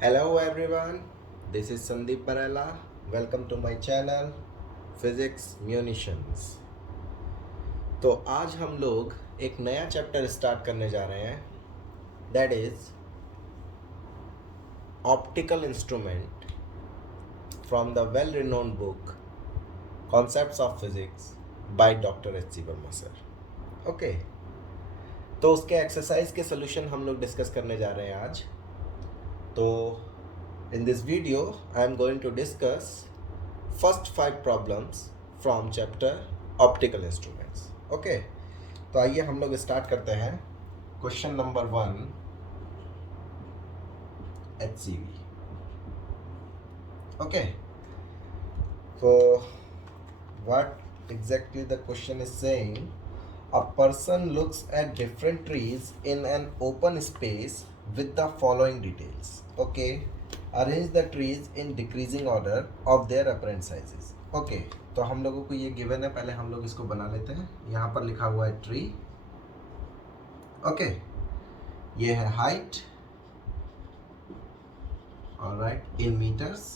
Hello everyone, this is Sandeep Barela. Welcome to my channel Physics Munitions. तो आज हम लोग एक नया चैप्टर स्टार्ट करने जा रहे हैं, that is optical instrument from the well renowned book concepts of physics by doctor H C. Verma sir. Okay, तो उसके एक्सरसाइज के सोल्यूशन हम लोग डिस्कस करने जा रहे हैं आज. तो in this video I am going to discuss first 5 problems from chapter optical instruments. Okay, तो आइए हम लोग स्टार्ट करते हैं. Question number 1, HCV. Okay, so what exactly the question is saying? A person looks at different trees in an open space with the following details. Okay, arrange the trees in decreasing order of their apparent sizes. Okay, तो हम लोगों को ये given है, पहले हम लोग इसको बना लेते हैं. यहाँ पर लिखा हुआ है ट्री. ओके, ये है हाइट, ऑलराइट, इन मीटर्स.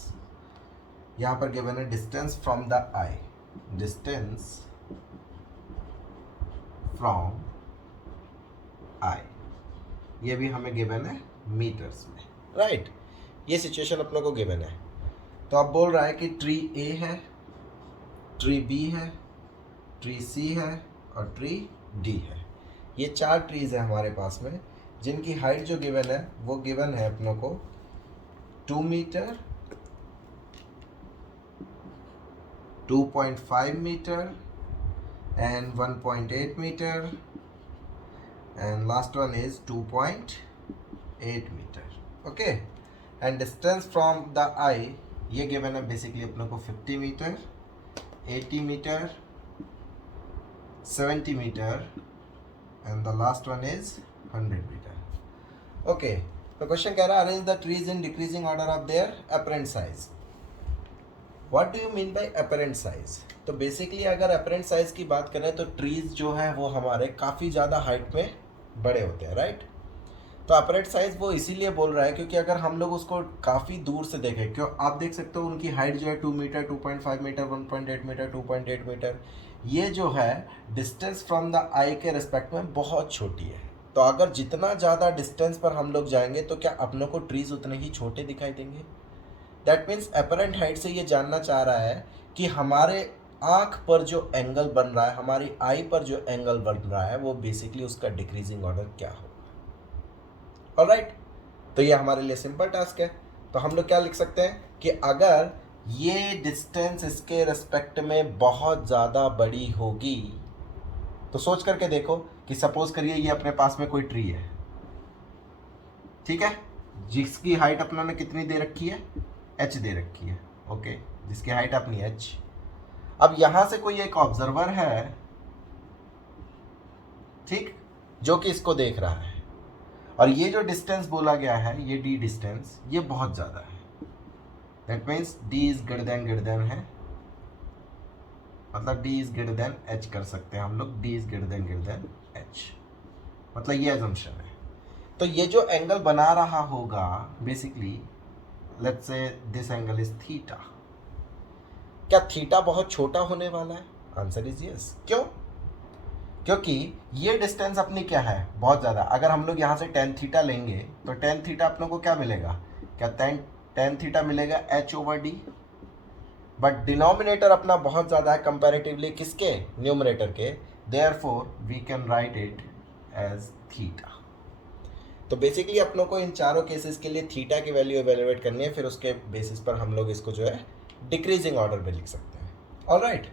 यहाँ पर गिवन है distance from the I, distance from I, ये भी हमें गिवन है मीटर्स में, राइट. ये सिचुएशन अपनों को गिवन है. तो अब बोल रहा है कि ट्री ए है, ट्री बी है, ट्री सी है और ट्री डी है. ये 4 ट्रीज है हमारे पास में, जिनकी हाइट जो गिवन है वो गिवन है अपनों को 2 metre, 2.5 metre and 1.8 meter, and last one is 2.8 meter. Okay, and distance from the eye ये given है basically अपनों को 50 metre, 80 metre, 70 metre and the last one is 100 metre. Okay, तो क्वेश्चन कह रहा है arrange the trees in decreasing order of their apparent size. What do you mean by apparent size? तो basically अगर apparent size की बात करें तो ट्रीज जो है वो हमारे काफ़ी ज़्यादा हाइट में बड़े होते हैं, राइट. तो apparent size वो इसीलिए बोल रहा है क्योंकि अगर हम लोग उसको काफ़ी दूर से देखें, क्यों आप देख सकते हो उनकी हाइट जो है 2 मीटर, 2.5 मीटर, 1.8 मीटर, 2.8 मीटर, ये जो है डिस्टेंस फ्रॉम द आई के रिस्पेक्ट में बहुत छोटी है. तो अगर जितना ज़्यादा डिस्टेंस पर हम लोग जाएंगे तो क्या अपनों को ट्रीज उतने ही छोटे दिखाई देंगे. दैट मीन्स अपेरेंट हाइट से ये जानना चाह रहा है कि हमारे आँख पर जो एंगल बन रहा है, हमारी आई पर जो एंगल बन रहा है, वो बेसिकली उसका डिक्रीजिंग ऑर्डर क्या होगा. ऑलराइट, तो ये हमारे लिए सिंपल टास्क है. तो हम लोग क्या लिख सकते हैं कि अगर ये डिस्टेंस इसके रिस्पेक्ट में बहुत ज़्यादा बड़ी होगी, तो सोच करके देखो कि सपोज करिए ये अपने पास में कोई ट्री है, ठीक है, जिसकी हाइट अपना ने कितनी दे रखी है, h दे रखी है. ओके, जिसकी हाइट अपनी h. अब यहां से कोई एक ऑब्जर्वर है, ठीक, जो कि इसको देख रहा है, और ये जो डिस्टेंस बोला गया है, ये d डिस्टेंस, ये बहुत ज़्यादा है. That means d is greater then है, मतलब d is greater then h कर सकते हैं हम लोग. d is greater then h, मतलब ये अजम्पशन है. तो ये जो एंगल बना रहा होगा basically, let's say this angle is theta. क्या थीटा बहुत छोटा होने वाला है? Answer is yes. क्यों? क्योंकि ये डिस्टेंस अपनी क्या है, बहुत ज़्यादा. अगर हम लोग यहाँ से टेन थीटा लेंगे तो टेन थीटा अपनों को क्या मिलेगा, क्या टेन थीटा मिलेगा h/d. बट डिनोमिनेटर अपना बहुत ज़्यादा है कंपैरेटिवली किसके, न्यूमरेटर के. Therefore we can write it as theta. तो बेसिकली अपनों को इन चारों केसेस के लिए थीटा की वैल्यू एवेल्युएट करनी है, फिर उसके बेसिस पर हम लोग इसको जो है डिक्रीजिंग ऑर्डर में लिख सकते हैं. ऑलराइट,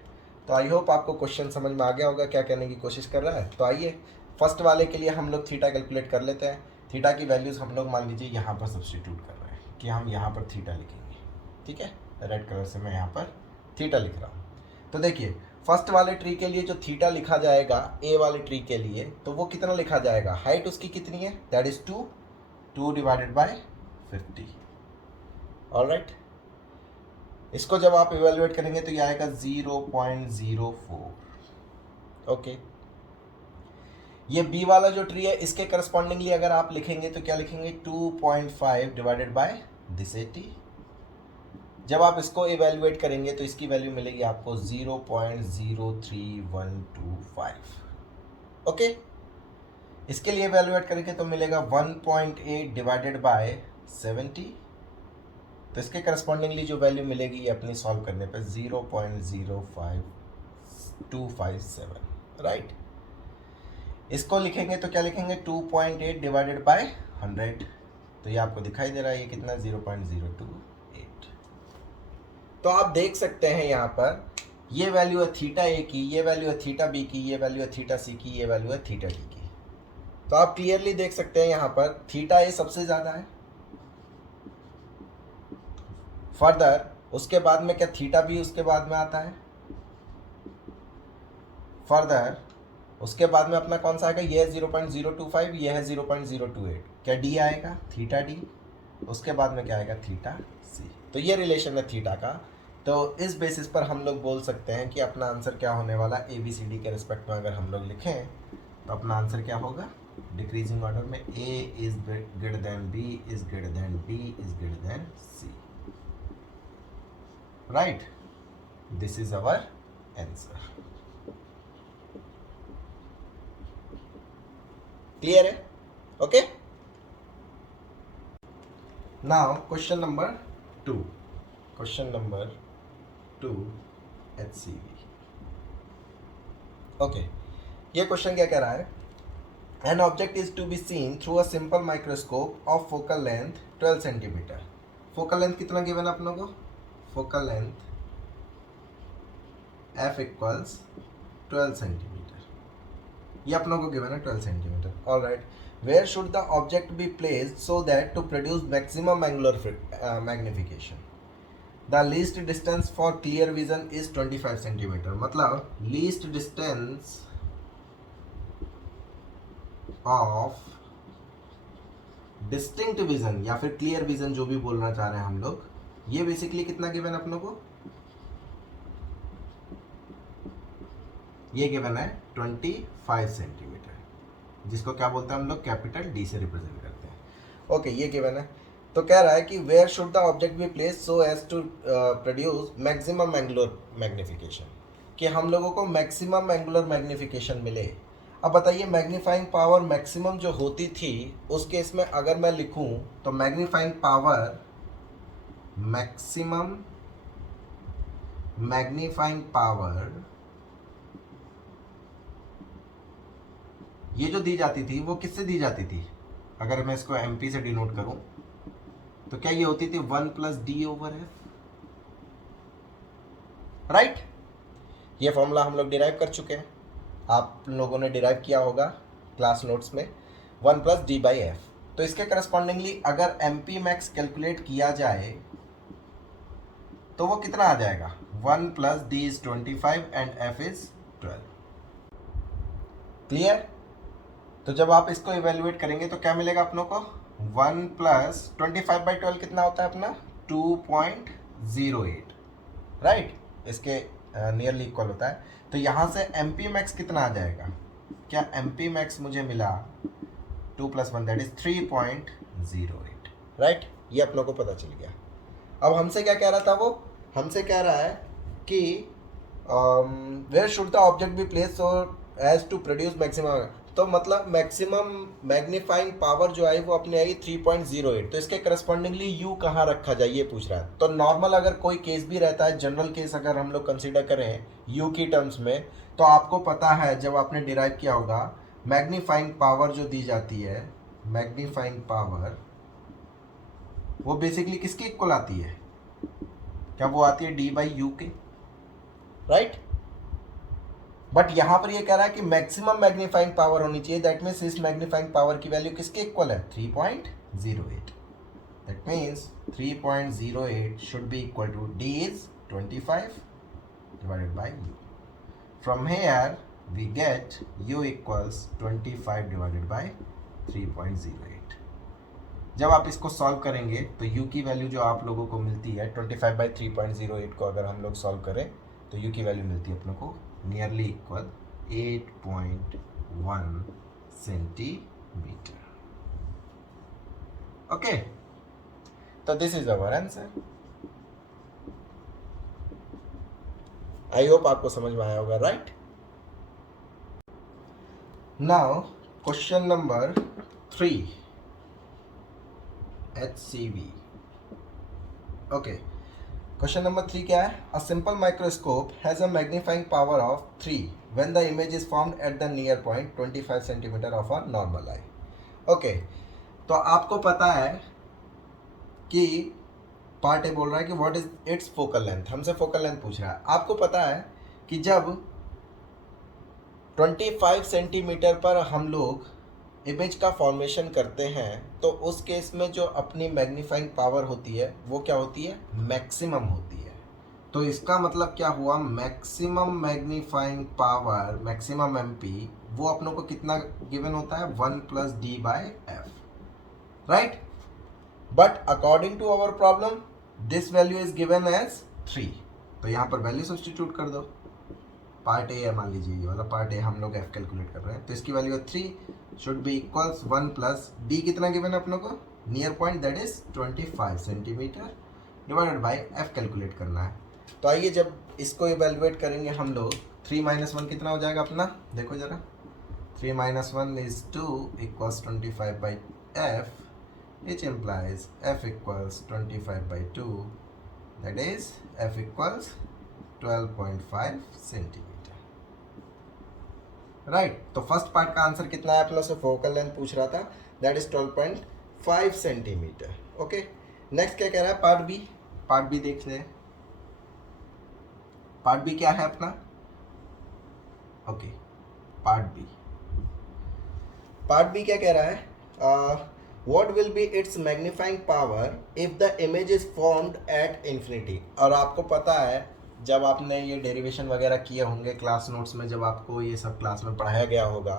तो आई होप आपको क्वेश्चन समझ में आ गया होगा क्या कहने की कोशिश कर रहा है. तो आइए फर्स्ट वाले के लिए हम लोग थीटा कैलकुलेट कर लेते हैं. थीटा की वैल्यूज़ हम लोग मान लीजिए यहाँ पर सब्सटीट्यूट कर रहे हैं कि हम यहाँ पर थीटा लिखेंगे. ठीक है, रेड कलर से मैं यहाँ पर थीटा लिख रहा हूँ. तो देखिए फर्स्ट वाले ट्री के लिए जो थीटा लिखा जाएगा ए वाले ट्री के लिए, तो वो कितना लिखा जाएगा, हाइट उसकी कितनी है, that is 2 divided by 50. Alright, इसको जब आप इवेल्युएट करेंगे तो ये आएगा 0.04. ओके, ये बी वाला जो ट्री है इसके करस्पॉन्डिंगली अगर आप लिखेंगे तो क्या लिखेंगे, 2.5 डिवाइडेड बाय दिस 80। जब आप इसको इवेल्युएट करेंगे तो इसकी वैल्यू मिलेगी आपको 0.03125। ओके, इसके लिए इवेल्युएट करेंगे तो मिलेगा 1.8 डिवाइडेड बाय 70। तो इसके करस्पॉन्डिंगली जो वैल्यू मिलेगी ये अपनी सॉल्व करने पे 0.05257, राइट। इसको लिखेंगे तो क्या लिखेंगे, 2.8 डिवाइडेड बाय 100। तो ये आपको दिखाई दे रहा है ये कितना, 0.028। तो आप देख सकते हैं यहाँ पर ये वैल्यू है थीटा ए की, ये वैल्यू है थीटा बी की, ये वैल्यू है थीटा सी की, ये वैल्यू है थीटा डी की। तो आप क्लियरली देख सकते हैं यहाँ पर थीटा ए सबसे ज़्यादा है। फर्दर उसके बाद में क्या थीटा बी उसके बाद में आता है। फर्दर उसके बाद में अपना कौन सा आएगा, ये है 0.025, ये है 0.028। क्या डी आएगा, थीटा डी। उसके बाद में क्या आएगा, थीटा सी। तो ये रिलेशन है थीटा का। तो इस बेसिस पर हम लोग बोल सकते हैं कि अपना आंसर क्या होने वाला, ए बी सी डी के रिस्पेक्ट में अगर हम लोग लिखें तो अपना आंसर क्या होगा, डिक्रीजिंग ऑर्डर में A is greater than B is greater than D is greater than C, right. This is our answer. Clear है, okay. Now question number 2, question number 2 HCV। Okay, ये क्वेश्चन क्या कह रहा है, an object is to be seen through a simple microscope of focal length 12 centimetre. Focal length कितना given है अपनों को, focal length f equals 12 centimetre, ये अपनों को गिवन है 12 centimetre. All right, where should the object be placed so that to produce maximum angular magnification. The least distance for clear vision is 25 centimetre. मतलब least distance of distinct vision या फिर clear vision जो भी बोलना चाह रहे हैं हम लोग, ये बेसिकली कितना गिवन है अपनों को, ये गिवन है 25 सेंटीमीटर, जिसको क्या बोलते हैं हम लोग, कैपिटल डी से रिप्रेजेंट करते हैं। ओके, ये गिवन है। तो कह रहा है कि where should the object be place so as to produce maximum angular magnification, कि हम लोगों को मैक्सिमम एंगुलर मैग्निफिकेशन मिले। अब बताइए मैग्नीफाइंग पावर मैक्सिमम जो होती थी उस केस में अगर मैं लिखूं तो magnifying power, maximum magnifying power ये जो दी जाती थी वो किससे दी जाती थी, अगर मैं इसको MP से डिनोट करूं तो क्या ये होती थी 1 + d/f, राइट। ये फॉर्मूला हम लोग डिराइव कर चुके हैं, आप लोगों ने डिराइव किया होगा क्लास नोट्स में, 1 + d/f। तो इसके करस्पॉन्डिंगली अगर MP मैक्स कैलकुलेट किया जाए तो वो कितना आ जाएगा, 1 + d is 25 and f is 12। Clear. तो जब आप इसको इवेल्युएट करेंगे तो क्या मिलेगा अपनों को, 1 + 25/12 कितना होता है अपना, 2.08, राइट। इसके नियरली इक्वल होता है। तो यहाँ से MP मैक्स कितना आ जाएगा, क्या MP मैक्स मुझे मिला 2 + 1 दैट इज 3.08, राइट। ये अपनों को पता चल गया। अब हमसे क्या कह रहा था वो, हमसे कह रहा है कि where should the object be place so as to produce maximum, तो मतलब मैक्सिमम मैग्नीफाइंग पावर जो आई वो अपने आई 3.08। तो इसके करस्पॉन्डिंगली यू कहाँ रखा जाए ये पूछ रहा है। तो नॉर्मल अगर कोई केस भी रहता है, जनरल केस अगर हम लोग कंसीडर करें यू की टर्म्स में, तो आपको पता है जब आपने डिराइव किया होगा मैग्नीफाइंग पावर जो दी जाती है, मैग्नीफाइंग पावर वो बेसिकली किसके इक्वल आती है, क्या वो आती है d/u के, राइट। बट यहां पर ये कह रहा है कि मैक्सिमम मैग्नीफाइंग पावर होनी चाहिए, दैट मीन्स इस मैग्नीफाइंग पावर की वैल्यू किसके इक्वल है, 3.08। That means 3.08 should be equal to d is 25 divided by u. From here we get u equals 25 divided by 3.08। जब आप इसको सॉल्व करेंगे तो u की वैल्यू जो आप लोगों को मिलती है 25/3.08 को अगर हम लोग सॉल्व करें तो u की वैल्यू मिलती है अपनों को नियरली इक्वल 8.1 सेंटीमीटर। ओके, तो this is our answer. I hope आपको समझ में आया होगा, right. Now question number 3, HCV। Okay, question number 3 क्या है? अ simple microscope has a magnifying power of 3 when the image is formed at the near point 25 centimetre of a normal I. Okay, तो आपको पता है कि पार्ट ए बोल रहा है कि what is it's focal length, हमसे फोकल लेंथ पूछ रहा है। आपको पता है कि जब 25 सेंटीमीटर पर हम लोग इमेज का फॉर्मेशन करते हैं तो उस केस में जो अपनी मैग्नीफाइंग पावर होती है वो क्या होती है? मैक्सिमम होती है। तो इसका मतलब क्या हुआ? Maximum magnifying power, maximum MP, वो अपनों को कितना गिवन होता है? 1+d/f, right. But according to our problem this value is given as 3। तो यहाँ पर वैल्यू सब्स्टिट्यूट कर दो। पार्ट ए है, मान लीजिए ये वाला पार्ट ए, हम लोग एफ कैलकुलेट कर रहे हैं, तो इसकी वैल्यू है 3 शुड बी इक्वल्स 1+d, कितना गिवन है अपनों को? Near point, that is 25 centimetre, divided by F calculate करना है। तो आइए जब इसको इवेल्युएट करेंगे हम लोग, 3 - 1 कितना हो जाएगा अपना? देखो जरा, 3 - 1 is 2 equals 25/f, which implies f equals 25/2, that is f equals 12.5 centimetre, right. तो फर्स्ट पार्ट का आंसर कितना है अपना से? फोकल लेंथ पूछ रहा था, that is 12.5 centimetre. Okay, next क्या कह रहा है? Part B. पार्ट बी देख लें। पार्ट बी क्या है अपना? Okay, part B. Part B क्या कह रहा है? What will be its magnifying power if the image is formed at infinity? और आपको पता है जब आपने ये डेरिवेशन वगैरह किए होंगे क्लास नोट्स में, जब आपको ये सब क्लास में पढ़ाया गया होगा,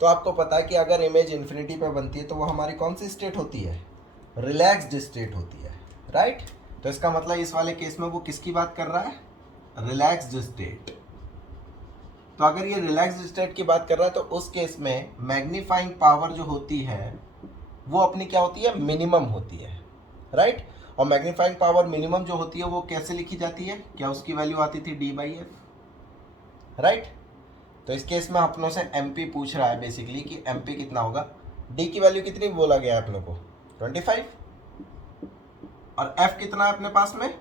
तो आपको पता है कि अगर इमेज इन्फिनिटी पर बनती है तो वो हमारी कौन सी स्टेट होती है? रिलैक्स्ड स्टेट होती है, राइट। तो इसका मतलब इस वाले केस में वो किसकी बात कर रहा है? Relaxed state. तो अगर ये रिलैक्स्ड स्टेट की बात कर रहा है तो उस केस में मैग्नीफाइंग पावर जो होती है वो अपनी क्या होती है? मिनिमम होती है, राइट। और मैग्नीफाइंग पावर मिनिमम जो होती है वो कैसे लिखी जाती है? क्या उसकी वैल्यू आती थी? d/f, right. तो इस केस में अपनों से एमपी पूछ रहा है बेसिकली कि एमपी कितना होगा। डी की वैल्यू कितनी बोला गया है अपनों को? 25, और एफ कितना है अपने पास में?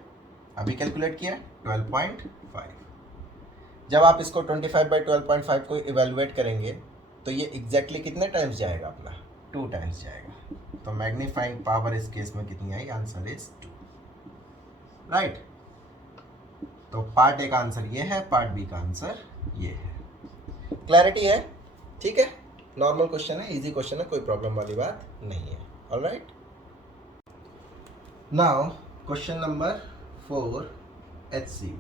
अभी कैलकुलेट किया, 12.5। जब आप इसको 25/12.5 को इवेलुएट करेंगे तो ये एग्जैक्टली कितने टाइम्स जाएगा अपना? 2 टाइम्स जाएगा। तो मैग्नीफाइंग पावर इस केस में कितनी आई? Answer is 2, right. तो पार्ट ए का आंसर ये है, पार्ट बी का आंसर ये है। क्लैरिटी है? ठीक है, नॉर्मल क्वेश्चन है, इजी क्वेश्चन है, कोई प्रॉब्लम वाली बात नहीं है। Alright, now question number 4, HCV।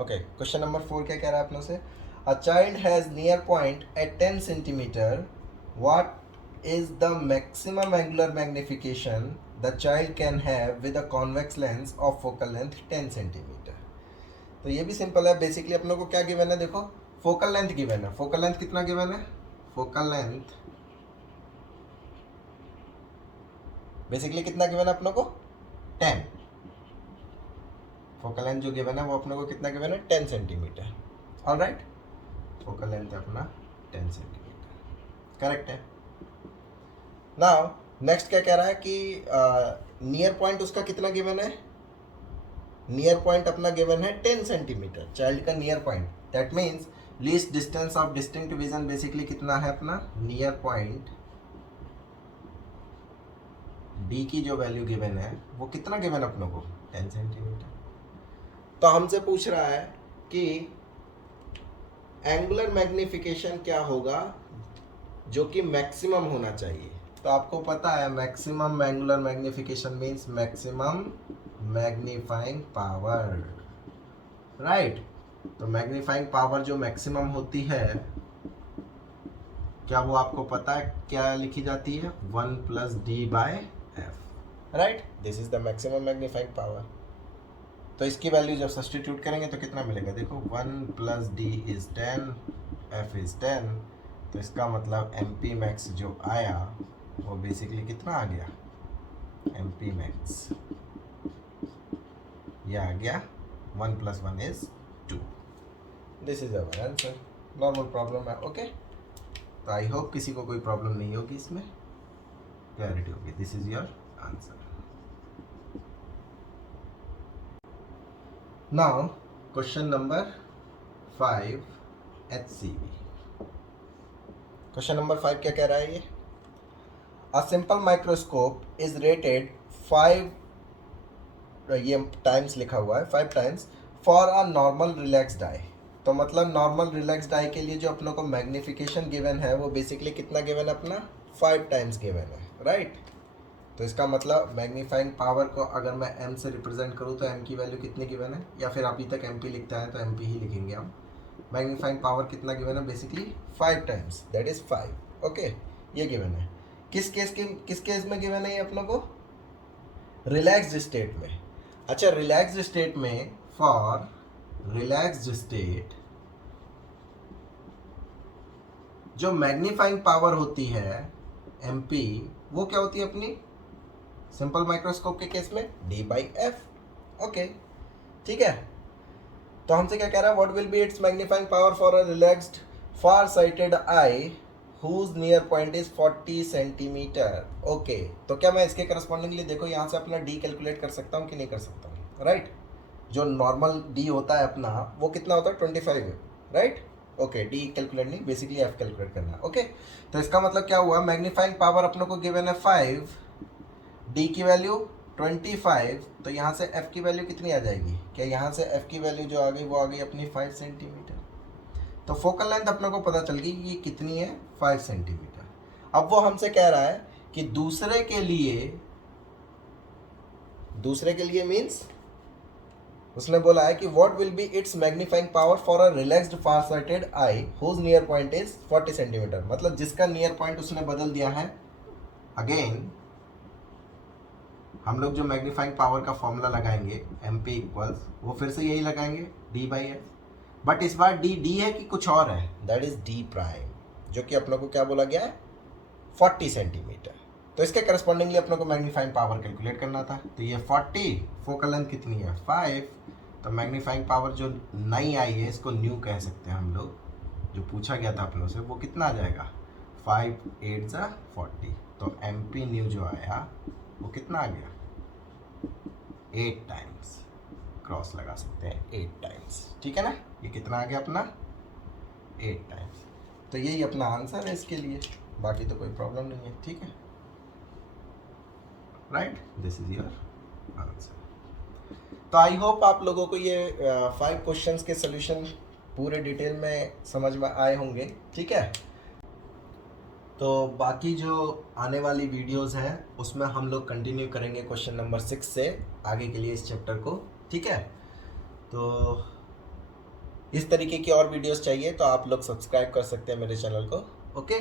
Okay, question number 4 क्या कह रहा है अपनों से? A child has near point at 10 centimetre, what is the maximum angular magnification the child can have with a convex lens of focal length 10 centimetre. तो ये भी simple है, बेसिकली अपनों को क्या गिवन है? देखो, फोकल लेंथ गिवन है। फोकल लेंथ कितना गिवन है? फोकल लेंथ बेसिकली कितना गिवन है अपनों को? 10। फोकल लेंथ जो गिवन है वो अपनों को कितना गिवन है? 10 सेंटीमीटर। ऑलराइट, फोकल लेंथ अपना 10 सेंटीमीटर, करेक्ट है। नाउ नेक्स्ट क्या कह रहा है कि नियर पॉइंट उसका कितना गिवन है? नियर पॉइंट अपना गिवन है 10 सेंटीमीटर, चाइल्ड का near point. That means least distance of distinct vision basically कितना है अपना? नियर पॉइंट डी की जो वैल्यू गिवन है वो कितना गिवन अपनों को? 10 सेंटीमीटर। तो हमसे पूछ रहा है कि एंगुलर मैग्निफिकेशन क्या होगा जो कि मैक्सिमम होना चाहिए। तो आपको पता है maximum angular magnification means maximum magnifying power, right. तो मैग्नीफाइंग पावर जो मैक्सिमम होती है, क्या वो आपको पता है क्या लिखी जाती है? 1+d/f, right. This is the maximum magnifying power. तो इसकी वैल्यू जब सब्स्टिट्यूट करेंगे तो कितना मिलेगा? देखो, 1+d इज 10, f इज 10, तो इसका मतलब mp मैक्स जो आया वो बेसिकली कितना आ गया? MP max, ये आ गया 1 + 1 is 2. This is our answer. Normal problem है. ओके, तो आई होप किसी को कोई प्रॉब्लम नहीं होगी, इसमें क्लैरिटी होगी. This is your answer. Now question number 5 HCV. Question number 5 क्या कह रहा है ये? A simple microscope is rated 5, ये टाइम्स लिखा हुआ है, 5 times for a normal relaxed eye. तो मतलब नॉर्मल रिलैक्स्ड आई के लिए जो अपनों को मैग्निफिकेशन गिवन है वो बेसिकली कितना गिवन है अपना? 5 टाइम्स गिवन है, राइट. तो इसका मतलब मैग्नीफाइंग पावर को अगर मैं m से रिप्रेजेंट करूँ तो m की वैल्यू कितनी गिवन है, या फिर अभी तक mp लिखता है तो mp ही लिखेंगे हम. मैग्नीफाइंग पावर कितना गिवन है? Basically 5 times, that is 5. Okay, ये गिवन है. किस केस में गिवन है ये अपनों को? रिलैक्स्ड स्टेट में. अच्छा, रिलैक्स्ड स्टेट में, फॉर रिलैक्स्ड स्टेट जो मैग्नीफाइंग पावर होती है mp, वो क्या होती है अपनी सिंपल माइक्रोस्कोप के केस में? d/f. ओके, ठीक है. तो हमसे क्या कह रहा है? What will be its magnifying power for a relaxed far sighted eye whose near point is 40 centimetre. Okay, तो क्या मैं इसके करस्पॉन्डिंगली देखो यहाँ से अपना d कैलकुलेट कर सकता हूँ कि नहीं कर सकता हूँ? राइट. जो नॉर्मल d होता है अपना वो कितना होता है? 25 है, राइट. ओके, d कैलकुलेट नहीं, बेसिकली f कैलकुलेट करना है. ओके, तो इसका मतलब क्या हुआ? मैग्नीफाइंग पावर अपनों को गिवन है 5, d की वैल्यू 25, तो यहाँ से f की वैल्यू कितनी आ जाएगी? क्या यहाँ से f की वैल्यू जो आ गई वो आ गई अपनी 5 सेंटीमीटर. तो फोकल लेंथ अपने को पता चल गई ये कितनी है? 5 सेंटीमीटर. अब वो हमसे कह रहा है कि दूसरे के लिए मीन्स उसने बोला है कि what will be its magnifying power for a relaxed far sighted eye whose near point is 40 centimetre. मतलब जिसका नियर पॉइंट उसने बदल दिया है. अगेन हम लोग जो मैग्नीफाइंग पावर का फॉर्मूला लगाएंगे mp इक्वल्स, वो फिर से यही लगाएंगे d/f. बट इस बार d है कि कुछ और है? दैट इज d प्राइम, जो कि अपनों को क्या बोला गया है? 40 सेंटीमीटर. तो इसके करस्पॉन्डिंगली अपनों को मैग्नीफाइंग पावर कैलकुलेट करना था. तो ये 40, फोकल लेंथ कितनी है? 5. तो मैग्नीफाइंग पावर जो नई आई है इसको न्यू कह सकते हैं हम लोग, जो पूछा गया था अपनों से, वो कितना आ जाएगा? 5 8 = 40. तो mp न्यू जो आया वो कितना आ गया? 8 टाइम्स. क्रॉस लगा सकते हैं 8 टाइम्स. ठीक है ना? ये कितना आ गया अपना? 8 टाइम्स. तो यही अपना आंसर है इसके लिए, बाकी तो कोई प्रॉब्लम नहीं है. ठीक है, right. This is your answer. तो आई होप आप लोगों को ये 5 क्वेश्चंस के सोल्यूशन पूरे डिटेल में समझ में आए होंगे. ठीक है, तो बाकी जो आने वाली वीडियोस हैं उसमें हम लोग कंटिन्यू करेंगे क्वेश्चन नंबर 6 से आगे के लिए इस चैप्टर को. ठीक है, तो इस तरीके की और वीडियोस चाहिए तो आप लोग सब्सक्राइब कर सकते हैं मेरे चैनल को. ओके,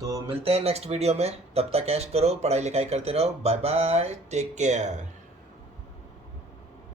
तो मिलते हैं नेक्स्ट वीडियो में. तब तक ऐश करो, पढ़ाई लिखाई करते रहो. Bye bye, take care.